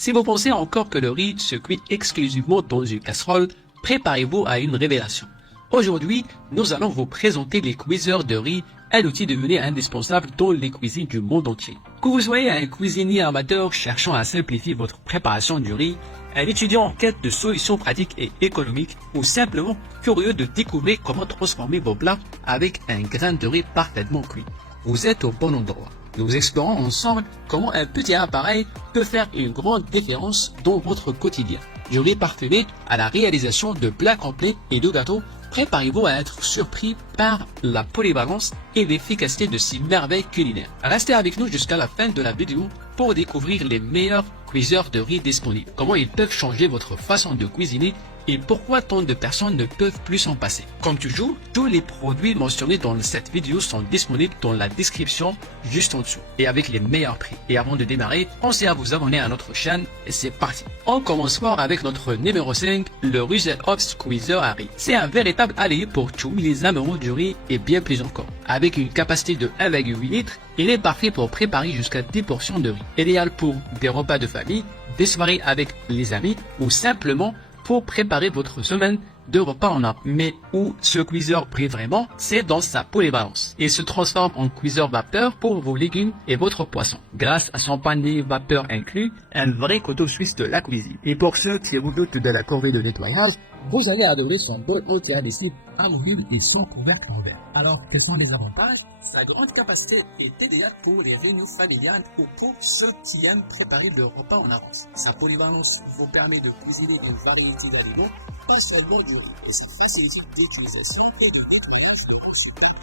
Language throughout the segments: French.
Si vous pensez encore que le riz se cuit exclusivement dans une casserole, préparez-vous à une révélation. Aujourd'hui, nous allons vous présenter les cuiseurs de riz, un outil devenu indispensable dans les cuisines du monde entier. Que vous soyez un cuisinier amateur cherchant à simplifier votre préparation du riz, un étudiant en quête de solutions pratiques et économiques, ou simplement curieux de découvrir comment transformer vos plats avec un grain de riz parfaitement cuit, vous êtes au bon endroit. Nous explorons ensemble comment un petit appareil peut faire une grande différence dans votre quotidien. Du riz parfumé à la réalisation de plats complets et de gâteaux, préparez-vous à être surpris par la polyvalence et l'efficacité de ces merveilles culinaires. Restez avec nous jusqu'à la fin de la vidéo pour découvrir les meilleurs cuiseurs de riz disponibles, comment ils peuvent changer votre façon de cuisiner et pourquoi tant de personnes ne peuvent plus s'en passer. Comme toujours, tous les produits mentionnés dans cette vidéo sont disponibles dans la description juste en dessous et avec les meilleurs prix. Et avant de démarrer, pensez à vous abonner à notre chaîne et c'est parti. On commence fort avec notre numéro 5, le Russell Hobbs Cuiseur à riz. C'est un véritable allié pour tous les amoureux du riz et bien plus encore. Avec une capacité de 1,8 litres, il est parfait pour préparer jusqu'à 10 portions de riz. Idéal pour des repas de famille, des soirées avec les amis ou simplement pour préparer votre semaine de repas en un. Mais où ce cuiseur brille vraiment, c'est dans sa polyvalence. Il se transforme en cuiseur vapeur pour vos légumes et votre poisson. Grâce à son panier vapeur inclus, un vrai couteau suisse de la cuisine. Et pour ceux qui vous doutent de la corvée de nettoyage, vous allez adorer son bol anti-adhésif amovible et son couvercle en verre. Alors, quels sont les avantages? Sa grande capacité est idéale pour les réunions familiales ou pour ceux qui aiment préparer le repas en avance. Sa polyvalence vous permet de cuisiner une variété d'aliments, pas seulement du riz, et sa facilité d'utilisation et de nettoyage.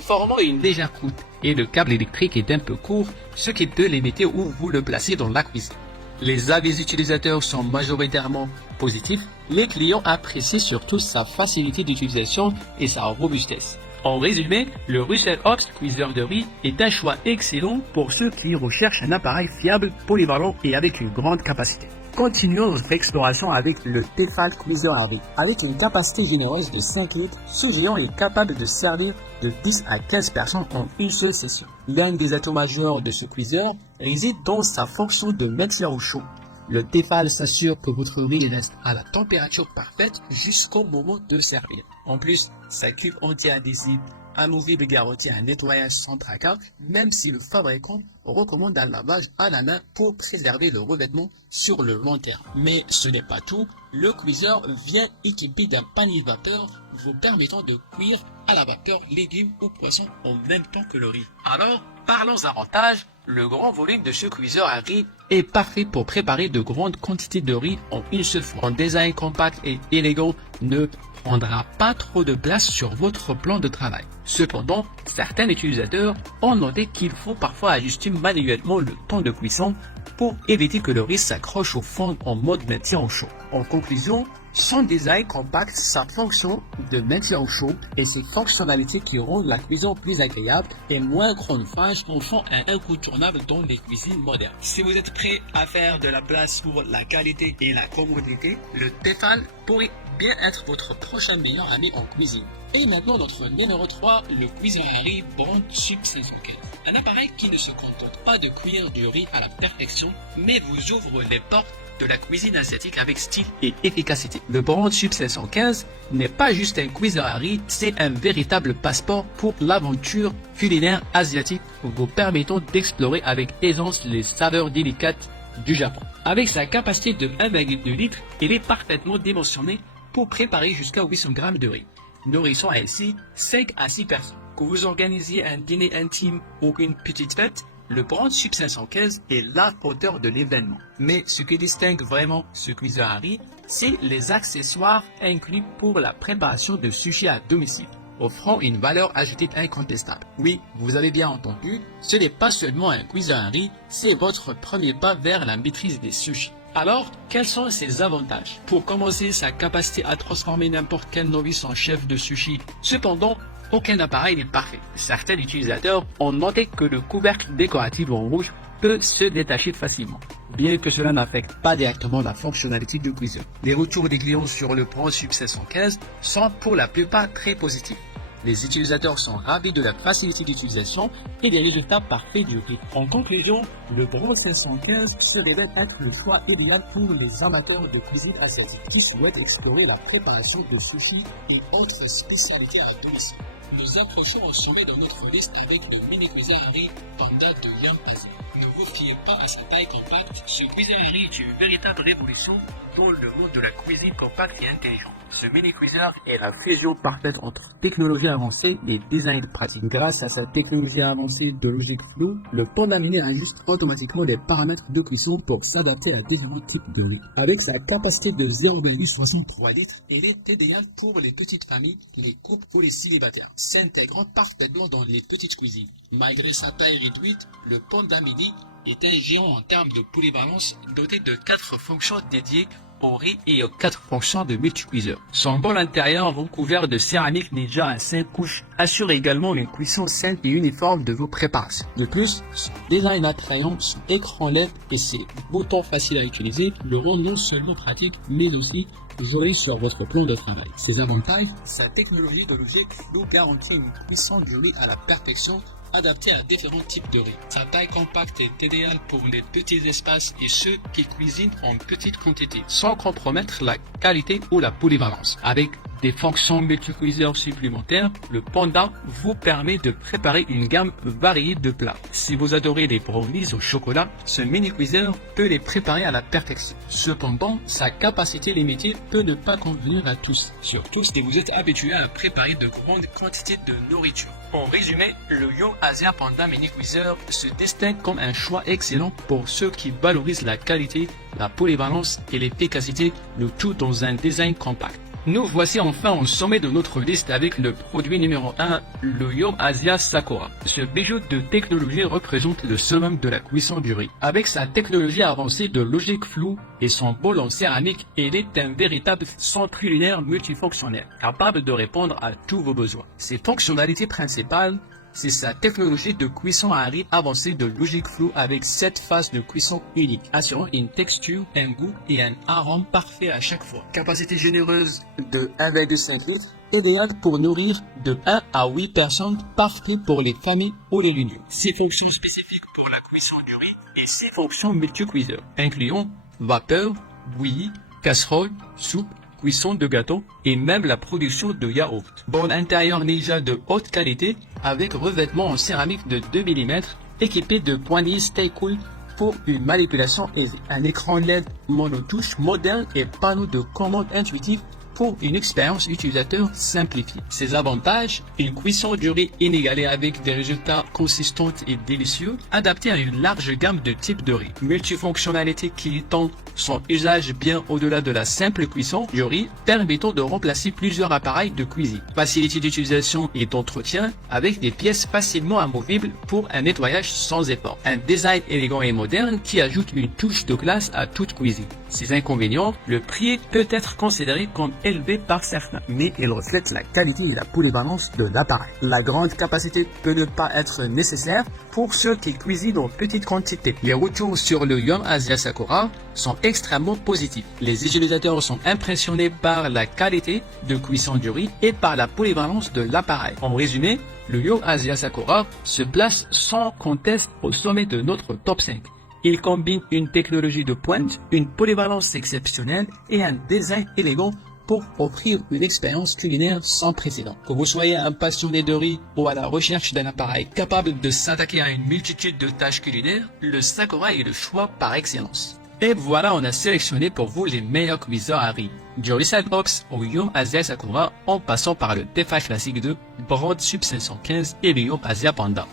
Formant une légère croûte et le câble électrique est un peu court, ce qui peut limiter où vous le placez dans la cuisine. Les avis utilisateurs sont majoritairement positifs. Les clients apprécient surtout sa facilité d'utilisation et sa robustesse. En résumé, le Russell Hobbs Cuiseur de riz est un choix excellent pour ceux qui recherchent un appareil fiable, polyvalent et avec une grande capacité. Continuons notre exploration avec le Tefal Cuiseur à riz. Avec une capacité généreuse de 5 litres, ce géant est capable de servir de 10 à 15 personnes en une seule session. L'un des atouts majeurs de ce cuiseur réside dans sa fonction de maintien au chaud. Le Tefal s'assure que votre riz reste à la température parfaite jusqu'au moment de servir. En plus, sa cuve anti-adhésive amovible garantit un nettoyage sans tracas, même si le fabricant recommande un lavage à la main pour préserver le revêtement sur le long terme. Mais ce n'est pas tout, le cuiseur vient équipé d'un panier vapeur vous permettant de cuire à la vapeur légumes ou poissons en même temps que le riz. Alors, parlons avantages. Le grand volume de ce cuiseur à riz est parfait pour préparer de grandes quantités de riz en une seule fois. Un design compact et élégant ne prendra pas trop de place sur votre plan de travail. Cependant, certains utilisateurs ont noté qu'il faut parfois ajuster manuellement le temps de cuisson pour éviter que le riz s'accroche au fond en mode maintien au chaud. En conclusion, son design compact, sa fonction de maintien au chaud et ses fonctionnalités qui rendent la cuisson plus agréable et moins chronophage en font un incontournable dans les cuisines modernes. Si vous êtes prêt à faire de la place pour la qualité et la commodité, le Tefal pourrait bien être votre prochain meilleur ami en cuisine. Et maintenant notre numéro 3, le cuiseur à riz Brand Sub 515. Un appareil qui ne se contente pas de cuire du riz à la perfection, mais vous ouvre les portes de la cuisine asiatique avec style et efficacité. Le Brand Sub 515 n'est pas juste un cuiseur à riz, c'est un véritable passeport pour l'aventure culinaire asiatique, vous permettant d'explorer avec aisance les saveurs délicates du Japon. Avec sa capacité de 1,2 litres, il est parfaitement dimensionné pour préparer jusqu'à 800 grammes de riz, nourrissant ainsi 5 à 6 personnes. Que vous organisiez un dîner intime ou une petite fête, le Brand Sub 515 est la hauteur de l'événement. Mais ce qui distingue vraiment ce cuiseur à riz, c'est les accessoires inclus pour la préparation de sushi à domicile, offrant une valeur ajoutée incontestable. Oui, vous avez bien entendu, ce n'est pas seulement un cuiseur à riz, c'est votre premier pas vers la maîtrise des sushis. Alors, quels sont ses avantages? Pour commencer, sa capacité à transformer n'importe quel novice en chef de sushi. Cependant, aucun appareil n'est parfait. Certains utilisateurs ont noté que le couvercle décoratif en rouge peut se détacher facilement. bien que cela n'affecte pas directement la fonctionnalité du cuiseur. Les retours des clients sur le ProSub 715 sont pour la plupart très positifs. Les utilisateurs sont ravis de la facilité d'utilisation et des résultats parfaits du riz. En conclusion, le Bro 715 se révèle être le choix idéal pour les amateurs de cuisine asiatique qui souhaitent explorer la préparation de sushi et autres spécialités à domicile. Nous approchons au sommet de notre liste avec le mini cuiseur à riz Panda de Yum Asia. Ne vous fiez pas à sa taille compacte, ce cuiseur à riz est une véritable révolution dans le monde de la cuisine compacte et intelligente. Ce mini cuiseur est la fusion parfaite entre technologie avancée et design pratique. Grâce à sa technologie avancée de logique flow, le Panda Mini ajuste automatiquement les paramètres de cuisson pour s'adapter à différents types de riz. Avec sa capacité de 0,63 litres, elle est idéale pour les petites familles, les couples ou les célibataires, s'intégrant parfaitement dans les petites cuisines. Malgré sa taille réduite, le Panda Mini est un géant en termes de polyvalence, doté de 4 fonctions dédiées au riz et aux 4 fonctions de multicuiseur. Son bol intérieur recouvert de céramique Ninja à 5 couches assure également une cuisson simple et uniforme de vos préparations. De plus, son design attrayant, son écran LED et ses boutons faciles à utiliser le rendent non seulement pratique, mais aussi joli sur votre plan de travail. Ses avantages, sa technologie de logique nous garantit une cuisson du riz à la perfection, adapté à différents types de riz. Sa taille compacte est idéale pour les petits espaces et ceux qui cuisinent en petite quantité, sans compromettre la qualité ou la polyvalence. Avec des fonctions multicuiseurs supplémentaires, le Panda vous permet de préparer une gamme variée de plats. Si vous adorez les brownies au chocolat, ce mini-cuiseur peut les préparer à la perfection. Cependant, sa capacité limitée peut ne pas convenir à tous, surtout si vous êtes habitué à préparer de grandes quantités de nourriture. En résumé, le Yum Asia Panda Mini-Cuiseur se distingue comme un choix excellent pour ceux qui valorisent la qualité, la polyvalence et l'efficacité, le tout dans un design compact. Nous voici enfin au sommet de notre liste avec le produit numéro 1, le Yum Asia Sakura. Ce bijou de technologie représente le summum de la cuisson du riz. Avec sa technologie avancée de logique floue et son bol en céramique, il est un véritable centre culinaire multifonctionnel, capable de répondre à tous vos besoins. Ses fonctionnalités principales, c'est sa technologie de cuisson à riz avancée de logique floue avec 7 phases de cuisson uniques, assurant une texture, un goût et un arôme parfait à chaque fois. Capacité généreuse de 1,5 litres, idéal pour nourrir de 1 à 8 personnes, parfait pour les familles ou les réunions. 6 fonctions spécifiques pour la cuisson du riz et 6 fonctions multicuiseur, incluant vapeur, bouillie, casserole, soupe, cuisson de gâteau et même la production de yaourt. Bol intérieur Ninja de haute qualité avec revêtement en céramique de 2 mm équipé de poignées Stay Cool pour une manipulation aisée. Un écran LED monotouche moderne et panneau de commande intuitif pour une expérience utilisateur simplifiée. Ses avantages, une cuisson du riz inégalée avec des résultats consistants et délicieux, adaptés à une large gamme de types de riz. Multifonctionnalité qui étend son usage bien au-delà de la simple cuisson du riz, permettant de remplacer plusieurs appareils de cuisine. Facilité d'utilisation et d'entretien avec des pièces facilement amovibles pour un nettoyage sans effort. Un design élégant et moderne qui ajoute une touche de classe à toute cuisine. Ses inconvénients, le prix peut être considéré comme élevé par certains, mais il reflète la qualité et la polyvalence de l'appareil. La grande capacité peut ne pas être nécessaire pour ceux qui cuisinent en petite quantité. Les retours sur le Yum Asia Sakura sont extrêmement positifs. Les utilisateurs sont impressionnés par la qualité de cuisson du riz et par la polyvalence de l'appareil. En résumé, le Yum Asia Sakura se place sans conteste au sommet de notre top 5. Il combine une technologie de pointe, une polyvalence exceptionnelle et un design élégant pour offrir une expérience culinaire sans précédent. Que vous soyez un passionné de riz ou à la recherche d'un appareil capable de s'attaquer à une multitude de tâches culinaires, le Sakura est le choix par excellence. Et voilà, on a sélectionné pour vous les meilleurs cuiseurs à riz. Du Reset Box au Yum Asia Sakura en passant par le Tefal classique de ProSub 715 et le Yum Asia Panda.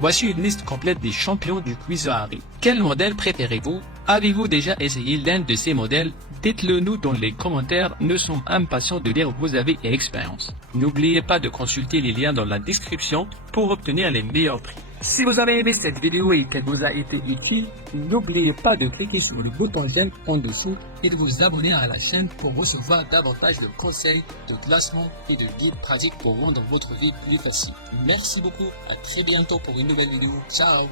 Voici une liste complète des champions du cuiseur à riz. Quel modèle préférez-vous? Avez-vous déjà essayé l'un de ces modèles? Dites-le nous dans les commentaires, nous sommes impatients de lire vos avis et expériences. N'oubliez pas de consulter les liens dans la description pour obtenir les meilleurs prix. Si vous avez aimé cette vidéo et qu'elle vous a été utile, n'oubliez pas de cliquer sur le bouton j'aime en dessous et de vous abonner à la chaîne pour recevoir davantage de conseils, de classements et de guides pratiques pour rendre votre vie plus facile. Merci beaucoup, à très bientôt pour une nouvelle vidéo. Ciao!